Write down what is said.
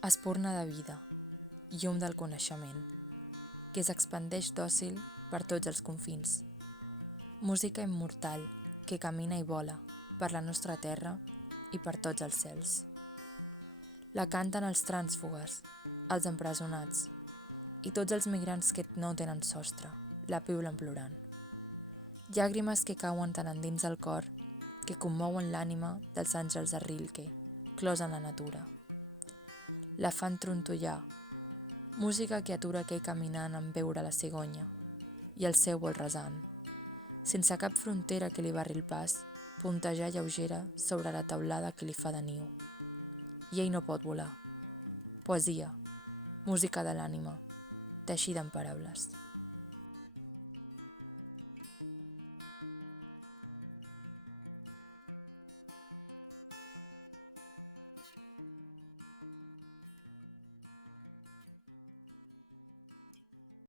Espurna de vida, llum del coneixement, que s'expandeix dòcil per tots els confins. Música immortal que camina i vola per la nostra terra i per tots els cels. La canten els trànsfugues, els empresonats i tots els migrants que no tenen sostre, la piulen plorant. Llàgrimes que cauen tan endins el cor que commouen l'ànima dels àngels de Rilke, clos en la natura. La fan trontollar, música que atura aquell caminant en veure la cigonya i el seu vol resant, sense cap frontera que li barri el pas, puntejar lleugera sobre la teulada que li fa de niu. I ell no pot volar. Poesia, música de l'ànima, teixida en paraules.